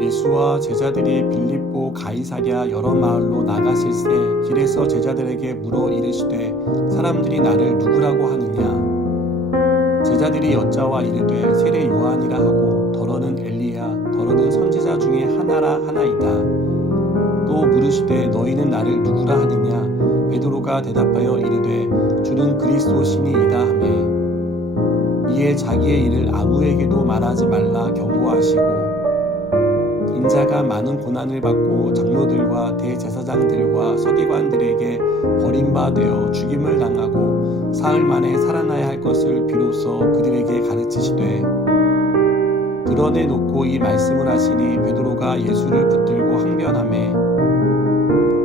예수와 제자들이 빌립보 가이사랴 여러 마을로 나가실새 길에서 제자들에게 물어 이르시되 사람들이 나를 누구라고 하느냐. 제자들이 여짜와 이르되 세례 요한이라 하고 더러는 엘리야 더러는 선지자 중에 하나라 하나이다. 또 물으시되 너희는 나를 누구라 하느냐. 베드로가 대답하여 이르되 주는 그리스도시니이다 하매 이에 자기의 일을 아무에게도 말하지 말라 경고하시고 인자가 많은 고난을 받고 장로들과 대제사장들과 서기관들에게 버림받아 죽임을 당하고 사흘 만에 살아나야 할 것을 비로소 그들에게 가르치시되 드러내놓고 이 말씀을 하시니 베드로가 예수를 붙들고 항변하매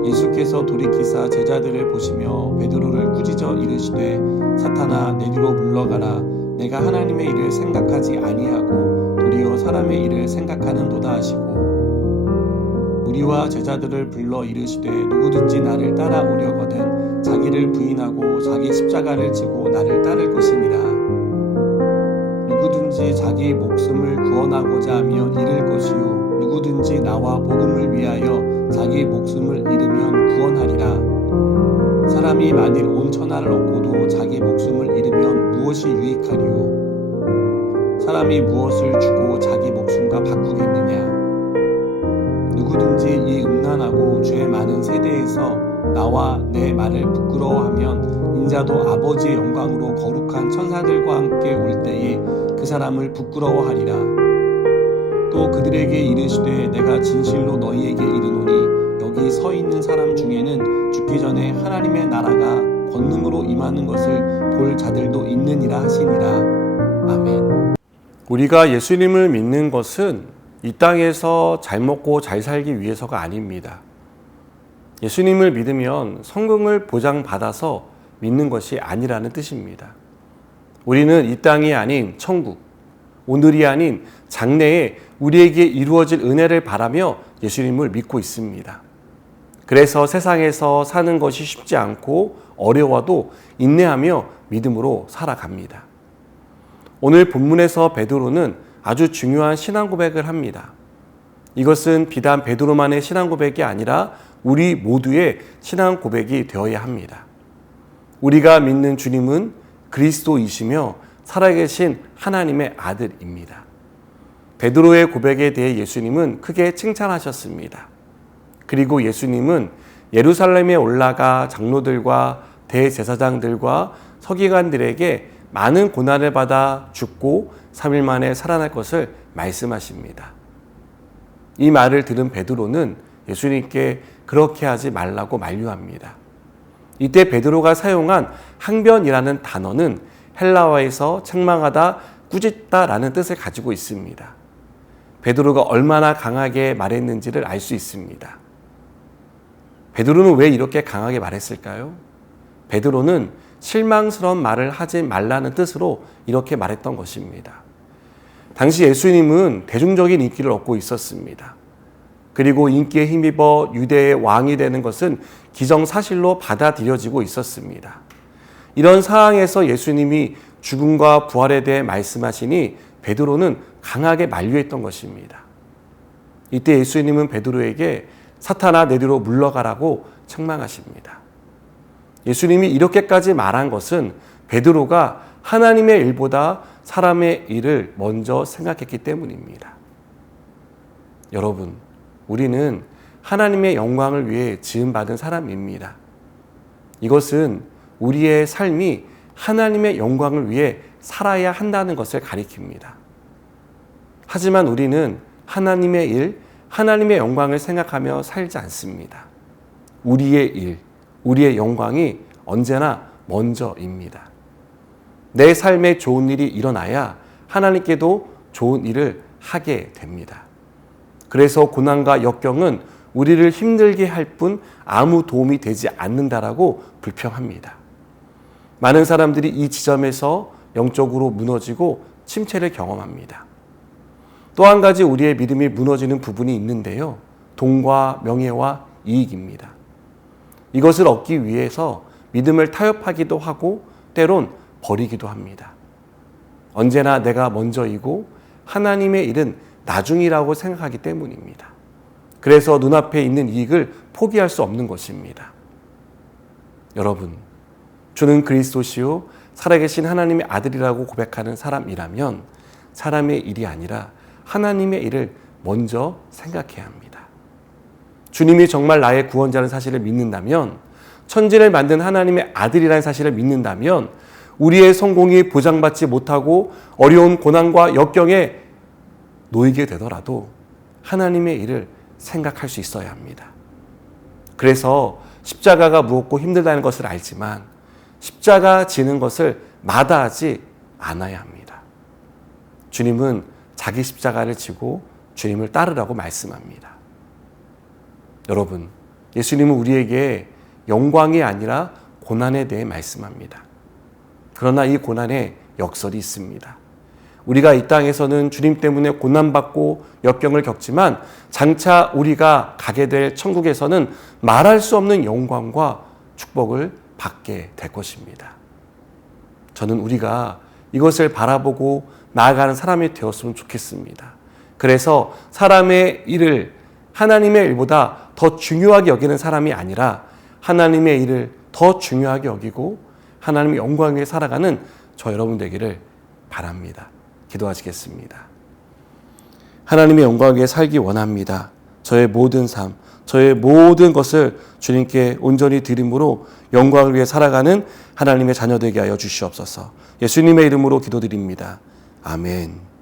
예수께서 돌이키사 제자들을 보시며 베드로를 꾸짖어 이르시되 사탄아 내 뒤로 물러가라. 내가 하나님의 일을 생각하지 아니하고 도리어 사람의 일을 생각하는도다 하시고 우리와 제자들을 불러 이르시되 누구든지 나를 따라오려거든 자기를 부인하고 자기 십자가를 지고 나를 따를 것이니라. 누구든지 자기 목숨을 구원하고자 하면 잃을 것이요 누구든지 나와 복음을 위하여 자기 목숨을 잃으면 구원하리라. 사람이 만일 온 천하를 얻고도 자기 목숨을 잃으면 무엇이 유익하리요? 사람이 무엇을 주고 자기 목숨과 바꾸겠느냐? 누구든지 이 음란하고 죄 많은 세대에서 나와 내 말을 부끄러워하면 인자도 아버지의 영광으로 거룩한 천사들과 함께 올 때에 그 사람을 부끄러워하리라. 또 그들에게 이르시되 내가 진실로 너희에게 이르노니 여기 서 있는 사람 중에는 죽기 전에 하나님의 나라가 권능으로 임하는 것을 볼 자들도 있느니라 하시니라. 아멘. 우리가 예수님을 믿는 것은 이 땅에서 잘 먹고 잘 살기 위해서가 아닙니다. 예수님을 믿으면 성공을 보장받아서 믿는 것이 아니라는 뜻입니다. 우리는 이 땅이 아닌 천국, 오늘이 아닌 장래에 우리에게 이루어질 은혜를 바라며 예수님을 믿고 있습니다. 그래서 세상에서 사는 것이 쉽지 않고 어려워도 인내하며 믿음으로 살아갑니다. 오늘 본문에서 베드로는 아주 중요한 신앙 고백을 합니다. 이것은 비단 베드로만의 신앙 고백이 아니라 우리 모두의 신앙 고백이 되어야 합니다. 우리가 믿는 주님은 그리스도이시며 살아계신 하나님의 아들입니다. 베드로의 고백에 대해 예수님은 크게 칭찬하셨습니다. 그리고 예수님은 예루살렘에 올라가 장로들과 대제사장들과 서기관들에게 많은 고난을 받아 죽고 3일 만에 살아날 것을 말씀하십니다. 이 말을 들은 베드로는 예수님께 그렇게 하지 말라고 만류합니다. 이때 베드로가 사용한 항변이라는 단어는 헬라어에서 책망하다, 꾸짖다라는 뜻을 가지고 있습니다. 베드로가 얼마나 강하게 말했는지를 알 수 있습니다. 베드로는 왜 이렇게 강하게 말했을까요? 베드로는 실망스러운 말을 하지 말라는 뜻으로 이렇게 말했던 것입니다. 당시 예수님은 대중적인 인기를 얻고 있었습니다. 그리고 인기에 힘입어 유대의 왕이 되는 것은 기정사실로 받아들여지고 있었습니다. 이런 상황에서 예수님이 죽음과 부활에 대해 말씀하시니 베드로는 강하게 만류했던 것입니다. 이때 예수님은 베드로에게 사탄아 내 뒤로 물러가라고 책망하십니다. 예수님이 이렇게까지 말한 것은 베드로가 하나님의 일보다 사람의 일을 먼저 생각했기 때문입니다. 여러분, 우리는 하나님의 영광을 위해 지음받은 사람입니다. 이것은 우리의 삶이 하나님의 영광을 위해 살아야 한다는 것을 가리킵니다. 하지만 우리는 하나님의 일, 하나님의 영광을 생각하며 살지 않습니다. 우리의 일, 우리의 영광이 언제나 먼저입니다. 내 삶에 좋은 일이 일어나야 하나님께도 좋은 일을 하게 됩니다. 그래서 고난과 역경은 우리를 힘들게 할 뿐 아무 도움이 되지 않는다라고 불평합니다. 많은 사람들이 이 지점에서 영적으로 무너지고 침체를 경험합니다. 또 한 가지 우리의 믿음이 무너지는 부분이 있는데요. 돈과 명예와 이익입니다. 이것을 얻기 위해서 믿음을 타협하기도 하고 때론 버리기도 합니다. 언제나 내가 먼저이고 하나님의 일은 나중이라고 생각하기 때문입니다. 그래서 눈앞에 있는 이익을 포기할 수 없는 것입니다. 여러분, 주는 그리스도시요 살아계신 하나님의 아들이라고 고백하는 사람이라면 사람의 일이 아니라 하나님의 일을 먼저 생각해야 합니다. 주님이 정말 나의 구원자라는 사실을 믿는다면, 천지를 만든 하나님의 아들이라는 사실을 믿는다면 우리의 성공이 보장받지 못하고 어려운 고난과 역경에 놓이게 되더라도 하나님의 일을 생각할 수 있어야 합니다. 그래서 십자가가 무겁고 힘들다는 것을 알지만 십자가 지는 것을 마다하지 않아야 합니다. 주님은 자기 십자가를 지고 주님을 따르라고 말씀합니다. 여러분, 예수님은 우리에게 영광이 아니라 고난에 대해 말씀합니다. 그러나 이 고난에 역설이 있습니다. 우리가 이 땅에서는 주님 때문에 고난받고 역경을 겪지만 장차 우리가 가게 될 천국에서는 말할 수 없는 영광과 축복을 받게 될 것입니다. 저는 우리가 이것을 바라보고 나아가는 사람이 되었으면 좋겠습니다. 그래서 사람의 일을 하나님의 일보다 더 중요하게 여기는 사람이 아니라 하나님의 일을 더 중요하게 여기고 하나님의 영광 위에 살아가는 저 여러분 되기를 바랍니다. 기도하시겠습니다. 하나님의 영광 위에 살기 원합니다. 저의 모든 삶, 저의 모든 것을 주님께 온전히 드림으로 영광을 위해 살아가는 하나님의 자녀 되게 하여 주시옵소서. 예수님의 이름으로 기도드립니다. 아멘.